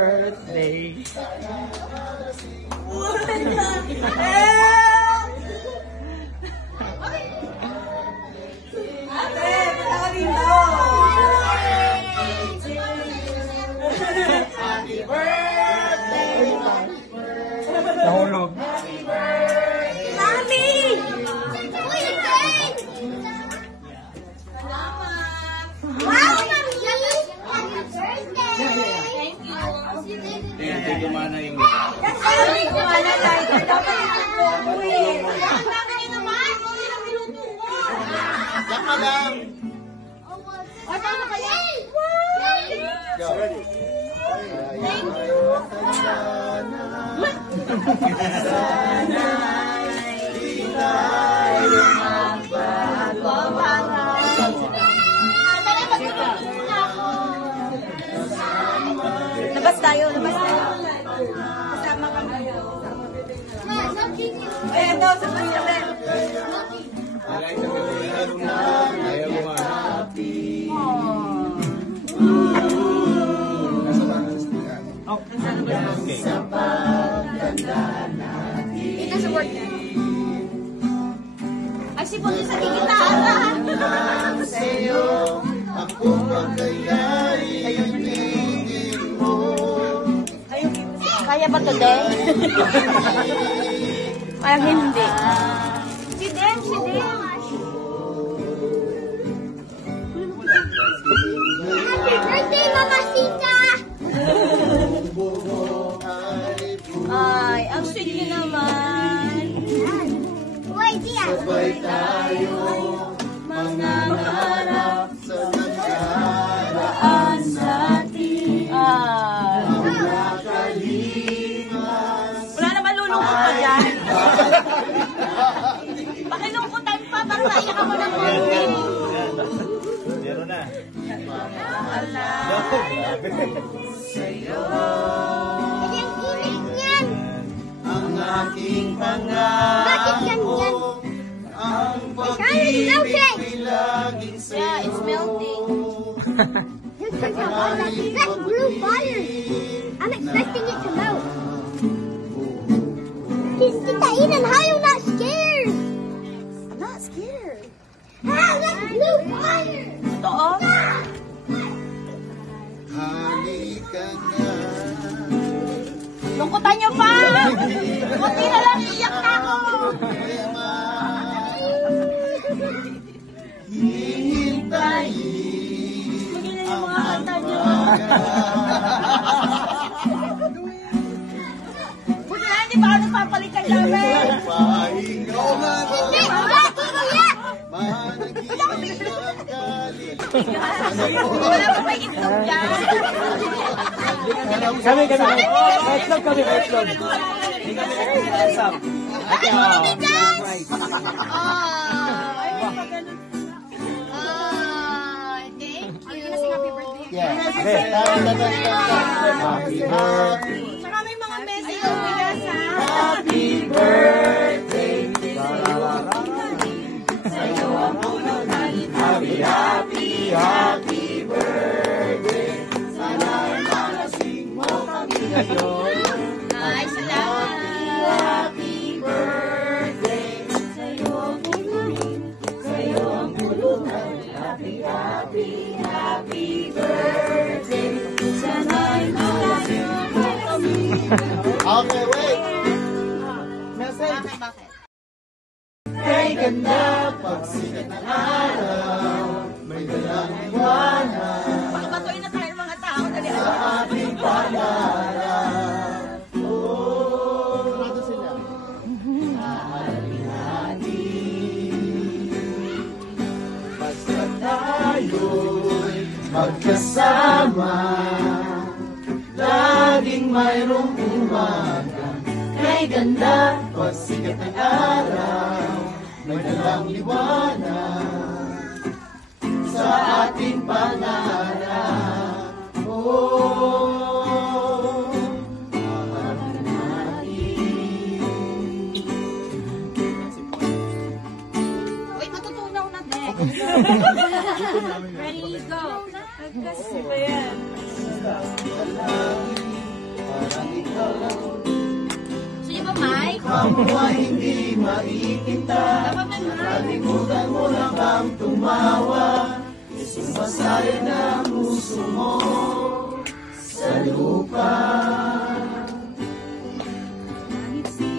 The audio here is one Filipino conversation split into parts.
birthday. Nahulog. Mami! Wow, Mami! Happy birthday! Thank you. Hindi gumana yung... Ay, gumana tayo. Dapat yung bobo eh. Ang dami niya naman. Hindi lang minuto ko. Yan ka lang! O, tama kaya? Go. Thank you. Labas tayo, labas tayo. Kasama kami. Ayan daw, sa kanya rin. Ayaw mo nga. Ito sa work na. Ay, sipon din sa kikitaan. Sa'yo, ako magkaya'y ibigin mo. Kaya ba today? Parang hindi. Si Den, si Den. Happy birthday, Mama Sita! Ay, ang sweet niyo naman. Uy, Tia. Sabay tayo, Mga harap sa nakaraan sa atin. Ay. Wala naman lulungkot pa dyan. Pakilungkutan pa, para naiyak ako ng konti. Meron na. Sa'yo. Kanyang init niyan. Ang aking pangako. Bakit ganyan? Ang It's melting. pag-ibig ay laging sa'yo. Yeah, it's melting. That's blue fire. I'm expecting it to melt. Tita Eden, how are you not scared? I'm not scared. Ah, that's blue fire. Totoo? Halika na. Lungkutan niyo pa! Kunti na lang, iyak na ako! Hihintayin Magiging yung mga kanta niyo. Buti na, hindi ba ako nagpapalikan namin? pahinga. Hindi! Wala! Iyak! Managinip ang galit. Wala pa may itlog dyan. Kami. Itlog kami, itlog. Bakit mo hindi dyan? Thank you. Yes. Happy birthday. Tsaka may mga message ang bigas, ha? Happy birthday. Happy birthday. Sana'y malasing mo kami ngayon. Ay, salamat. Happy birthday. Sa'yo ang pulutin, sa'yo ang pulutan. Happy birthday. Sana'y malasing mo kami. Okay, wait. Message. Bakit? Kay ganda, pagsikat ng araw, may dalang iwanan Baka batuin na tayo ng mga tao. Dali, sa ating pangarap. Oh, ito sila. Mahalin natin. Basta tayo'y magkasama, laging mayroong umaga. Kay ganda, pagsikat ng araw, may dalang liwanag sa ating pangarap. Oh, mahalin natin. Wait, matutunaw na. Ready, go. Kasi ba yan? Gusto niyo ba, Mike? Kapwa hindi makikita, Dapat na, Mike. kalimutan mo na bang tumawa? Sumasaya na ang puso mo sa lupa.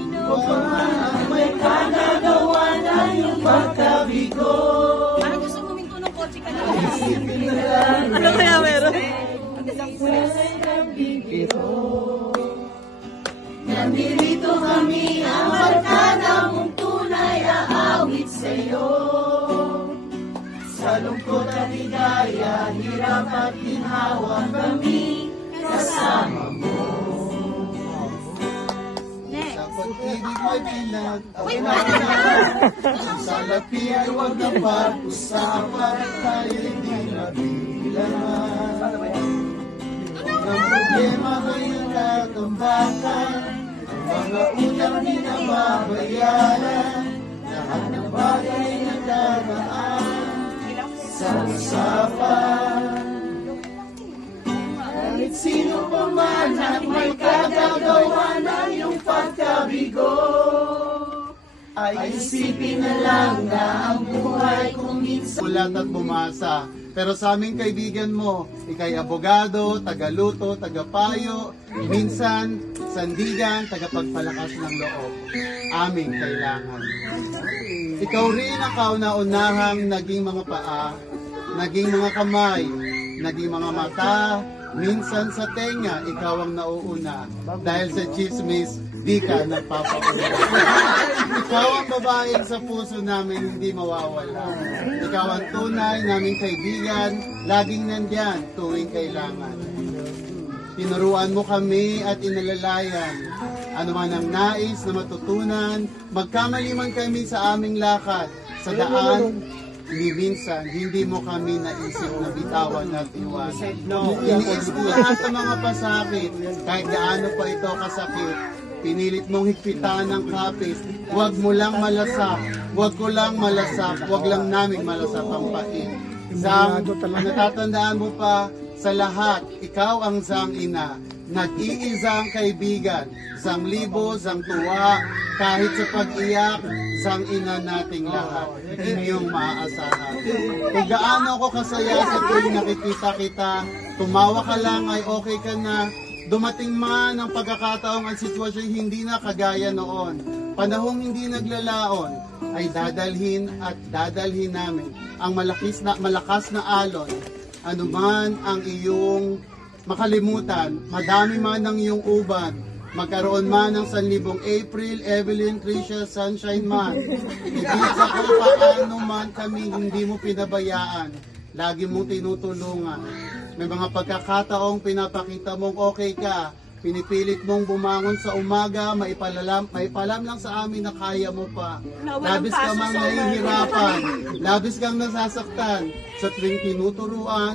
Kung paman may kanagawa na yung pagkabigo, Parang gusto mo minto ng kotse ka na. isipin na lang Ano kaya meron? Nandito kami ang barkada mong tunay aawit sa'yo. Sa lungkot at ligaya, hirap at ginhawa kami kasama mo. Sa pag-ibig may pinag-awanan, sa lapi ay huwag na pag-usapan, tayo'y di nabilangan. Ang problema ay natatambakan, ang mga utang di nababayaran, lahat ng bagay na dadaan sa usapan. Kahit sino pa man at may kagagawa ng iyong pagkabigo, ay isipin na lang na ang buhay kung minsan ulat at bumasa. Pero sa aming kaibigan mo, ikay abogado, tagaluto, tagapayo, minsan sandigan, tagapagpalakas ng loob. Aming kailangan. Ikaw rin ang kauna-unahang naging mga paa, naging mga kamay, naging mga mata, minsan sa tenga, ikaw ang nauuna. Dahil sa chismis, di ka nagpapauna. Ikaw ang babaeng sa puso namin hindi mawawala. Ikaw ang tunay naming kaibigan, laging nandyan tuwing kailangan. Tinuruan mo kami at inalalayan. Ano man ang nais na matutunan, magkamali man kami sa aming lakad, sa daan, ni minsan, hindi mo kami naisip na bitawan at iwanan. Iniis ko lahat ng mga pasakit, kahit gaano pa ito kasakit. Pinilit mong higpitan ng kapis, huwag mo lang malasak, huwag ko lang malasak, huwag lang namin malasak ang pait. Sang, natatandaan mo pa, sa lahat, ikaw ang sang ina, nag-iisang kaibigan, sang libo, sang tuwa, kahit sa pag-iyak, sang ina nating lahat, inyong maaasahan. Kung gaano ako kasaya sa tuwing nakikita kita, tumawa ka lang ay okay ka na, dumating man ang pagkakataong ang sitwasyon hindi na kagaya noon, panahong hindi naglalaon, ay dadalhin at dadalhin namin ang malakas na alon. Anuman ang iyong makalimutan, madami man ang iyong uban, magkaroon man ng 1,000 April, Evelyn, Tricia, Sunshine man, hindi sa kung paano man kami hindi mo pinabayaan, lagi mong tinutulungan. May mga pagkakataong pinapakita mong okay ka, pinipilit mong bumangon sa umaga, maipalam lang sa amin na kaya mo pa. Labis ka mang nahihirapan, labis kang nasasaktan, sa tuwing tinutulungan,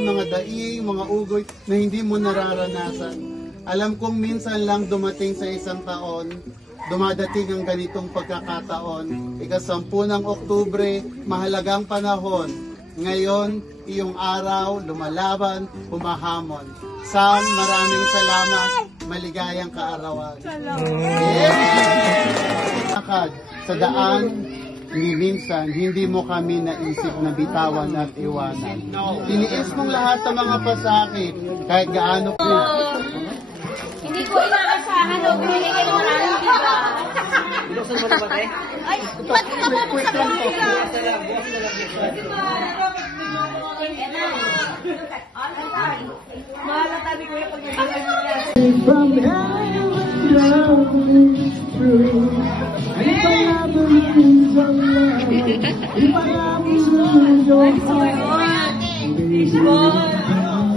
mga daing, mga ugoy na hindi mo nararanasan. Alam kong minsan lang dumating sa isang taon, dumadating ang ganitong pagkakataon. Ika-10 ng Oktubre, mahalagang panahon. Ngayon, iyong araw, lumalaban, humahamon. Sam, maraming salamat. Maligayang kaarawan. Akad, sa daan, ni minsan, hindi mo kami naisip na bitawan at iwanan. Tiniis mong lahat ng mga pasakit, kahit gaano po. Hindi ko inaasahan o binigay mo lang, di ba? Binuksan mo na ba, te? Ay, ba't ko nabubuksan mo nila? Mahalata ni Kuya pag nabigay mo yan. From heaven down through, and if I ever lose a love, if I ever lose your heart,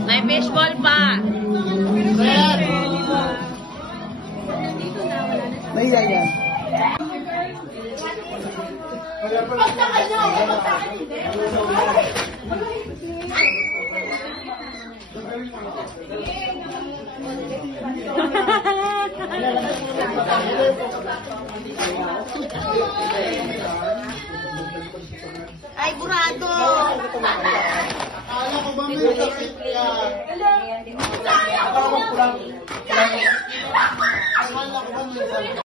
May baseball pa. may yan. Ay, burado. Akala ko ba may sakit ka? Ay, wala ko ba nila talaga?